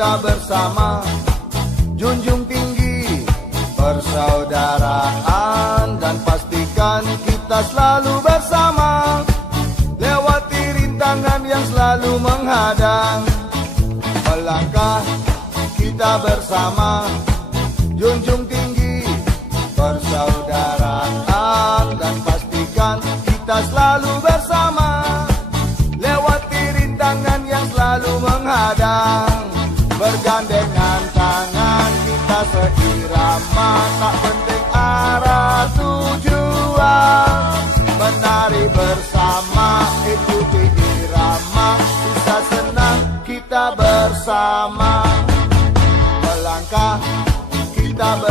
kita bersama, junjung tinggi persaudaraan dan pastikan kita selalu bersama. Lewati rintangan yang selalu menghadang, melangkah kita bersama, junjung tinggi persaudaraan dan pastikan kita selalu bersama. Lewati rintangan yang selalu menghadang, bergandengan tangan kita seirama menuju arah tujuan. Menari bersama ikuti irama, kita senang kita bersama. Melangkah kita bersama.